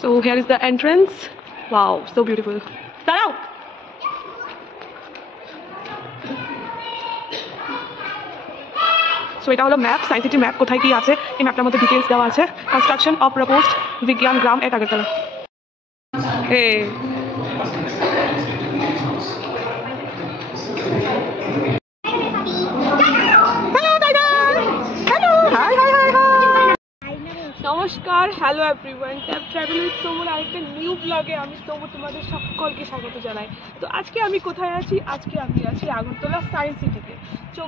So here is the entrance. Wow, so beautiful. দাঁড়াও। So এটা হলো ম্যাপ, সায়েন্স সিটির ম্যাপ, কোথায় কি আছে এই ম্যাপটার মধ্যে ডিটেলস দেওয়া আছে। কনস্ট্রাকশন অফ প্রপোজড বিজ্ঞান গ্রাম এট আগরতলা। নমস্কার, হ্যালো এভরিওয়ান, ট্রাভেল উইথ সোমুর আরেকটা নিউ ব্লগে আমি সোমু তোমাদের সকলকে স্বাগত জানাই। তো আজকে আমি কোথায় আছি? আজকে আমি আছি আগরতলা সায়েন্স সিটিতে। তো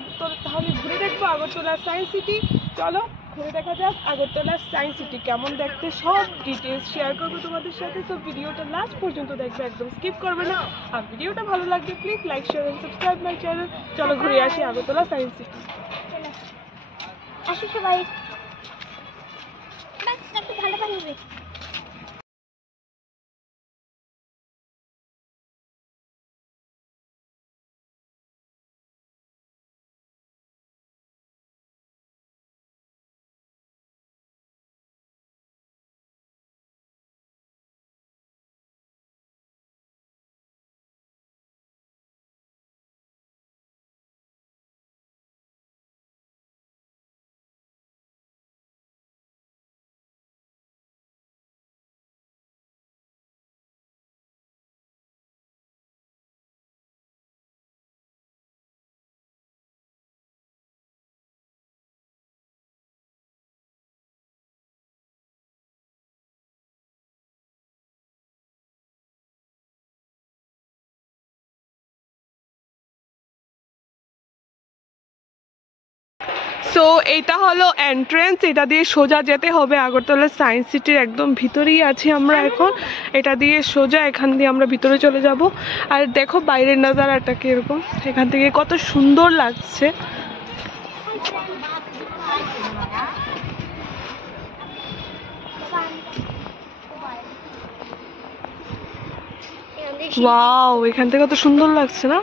তাহলে ঘুরে দেখবো আগরতলা সায়েন্স সিটি। চলো ঘুরে দেখা যাক আগরতলা সায়েন্স সিটি কেমন দেখতে, সব ডিটেলস শেয়ার করবো তোমাদের সাথে। তো ভিডিওটা লাস্ট পর্যন্ত দেখবে, একদম স্কিপ করবে না। আর ভিডিওটা ভালো লাগবে please like share and subscribe my channel. চলো ঘুরে আসি আগরতলা সায়েন্স সিটি। আসি সবাই, ভালো থাকবে। সো এইটা হলো এন্ট্রেন্স, এটা দিয়ে সোজা যেতে হবে আগরতলা সায়েন্স সিটির একদম ভিতরেই আছি আমরা এখন। এটা দিয়ে সোজা এখান দিয়ে আমরা ভিতরে চলে যাব। আর দেখো বাইরের নাজারাটা কিরকম, এখান থেকে কত সুন্দর লাগছে। ওয়াও, এখান থেকে কত সুন্দর লাগছে না?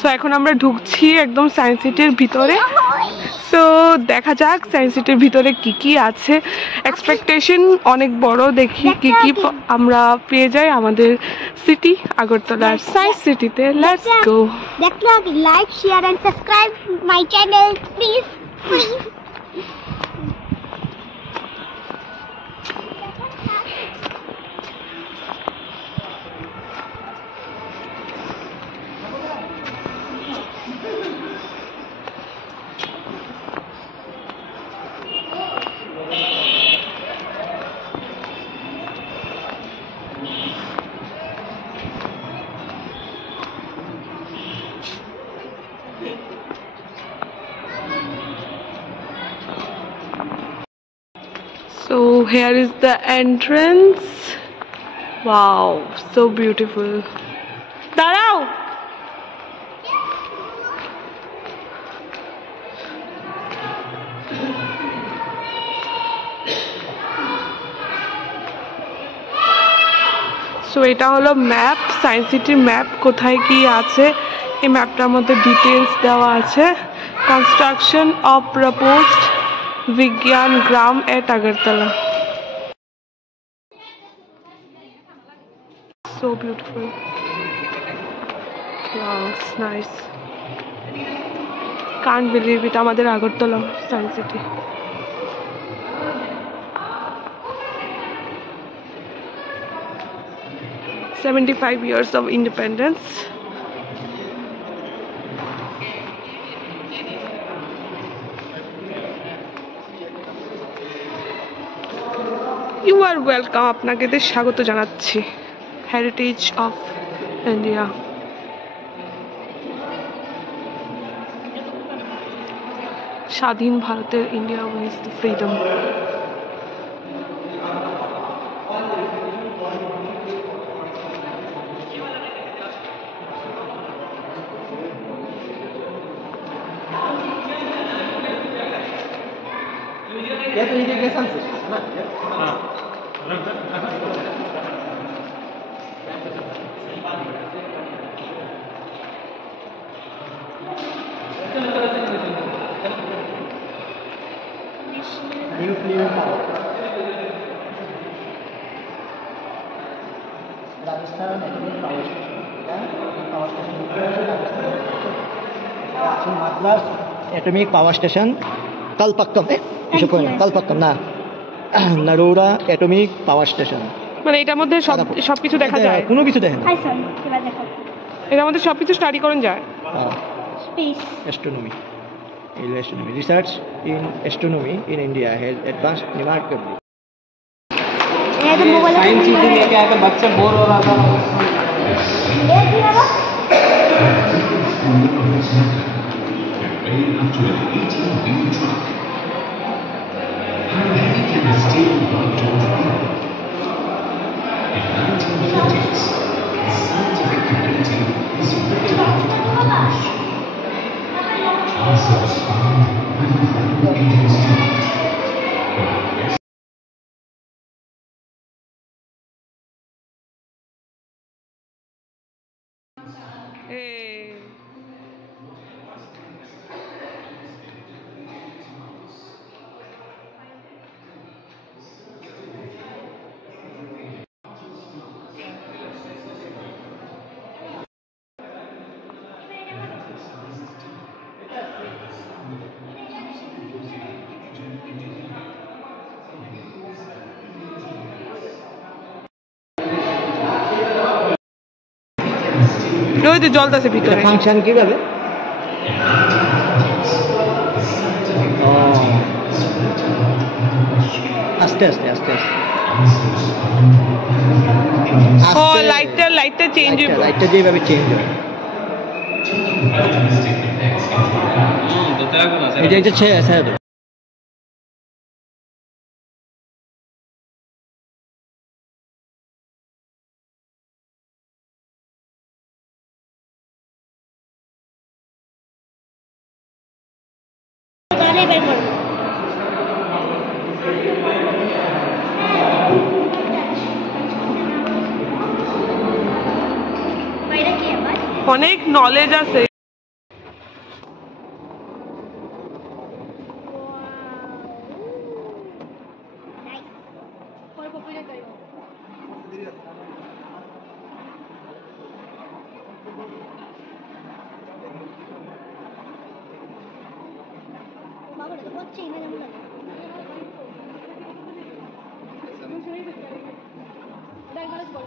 সো এখন আমরা ঢুকছি একদম সায়েন্স সিটির ভিতরে। সো দেখা যাক সায়েন্স সিটির ভিতরে কি কি আছে। এক্সপেকটেশন অনেক বড়, দেখি কি কি আমরা পেয়ে যাই আমাদের সিটি আগরতলার সায়েন্স সিটিতে। Let's go. দেখো, like share and subscribe my channel please please. So here is the entrance. Wow, so beautiful. দাঁড়াও। সো এটা হলো ম্যাপ, সায়েন্স সিটির ম্যাপ, কোথায় কি আছে এই ম্যাপটার মধ্যে ডিটেলস দেওয়া আছে। কনস্ট্রাকশন অফ প্রপোজড বিজ্ঞান গ্রাম এট Agartala. So beautiful. Wow, it's nice. Can't believe it, আমাদের Agartala science city. 75 years of independence. You are welcome, আপনাকে স্বাগত জানাচ্ছি হেরিটেজ অফ ইন্ডিয়া। স্বাধীন ভারতের India wins the freedom. Nuclear power. Rajasthan Atomic Power Station. Power station. Madras Atomic Power Station. Kalpakkam. Kalpakkam না Narora atomic power station. মানে এটার মধ্যে সবকিছু দেখা যায়, কোনো কিছু দেখেন হাই স্যার, এবার দেখো এটার মধ্যে সবকিছু স্টাডি করেন যায়। Space astronomy. Astronomy. Research in astronomy in India has advanced remarkably. ये तो मोबाइल साइंस सिटी लेके आया था, बच्चा बोर हो रहा था। ये दिया ना How heavy can a steel rod drive? In 1930s, the scientific community was ripped out of the bush. Transverse found Indian students. ওই তো জলদাসে ভিতরে ফাংশন কিভাবে? আস্তে আস্তে আস্তে আস্তে ও লাইটটা চেঞ্জ হবে, লাইটটা যেভাবে চেঞ্জ হয় এটা এটা ছেড়ে দাও। গানে বের করো বাইরে কি আবার অনেক নলেজ আছে। নাইস পর পপুলার করো বাবা তো হচ্ছে না জানো না দাই কলেজ বল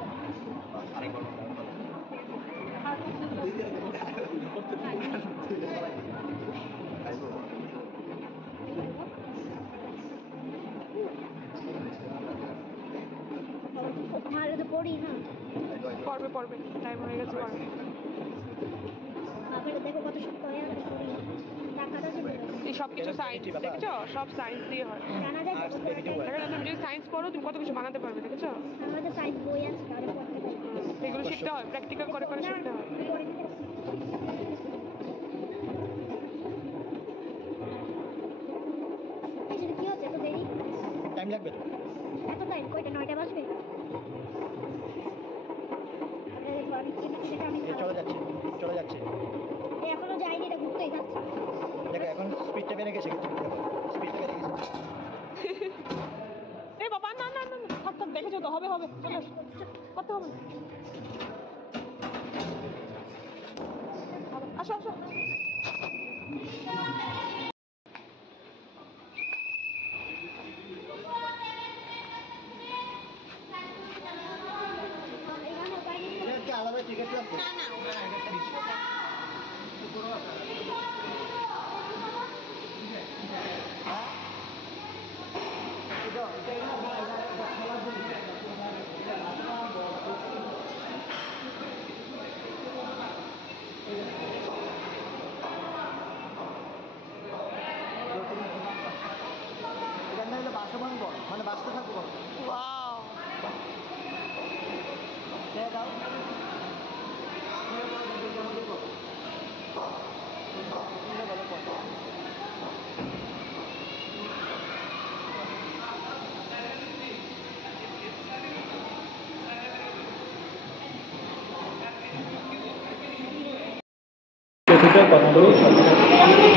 हमारे तो पड़ी ना পড়বে টাইম হয়ে গেছে, পড়বে। আপনারা দেখো কত শক্ত হয়ে আছে পড়ি টাকাটা ছিল এই সব কিছু সায়েন্স দেখেছো, সব সায়েন্স দিয়ে হয়। জানা যায় তো দেখো তুমি যদি সায়েন্স পড়ো তুমি কত কিছু বানাতে পারবে, দেখেছো? আমাদের সাইন্স বই আছে তাহলে পড়তে পারি এগুলো শিখতে হয়, প্র্যাকটিক্যাল করে শিখতে হয়। এই সেটা কি হচ্ছে এত দেরি টাইম লাগবে তো? এত টাইম কয়টা 9টা বাজবে সেটা আমি চলে যাচ্ছে এখনো যাইনি, এটা ঘুরতেই যাচ্ছে দেখো এখন স্পিডটা বেড়ে গেছে, স্পিডটা বেড়ে গেছে। এই বাবা না থাক দেখেছো তো, হবে চলে আসো, করতে হবে। আসো আলাদা টিকিট লাগবে? না কথা বলি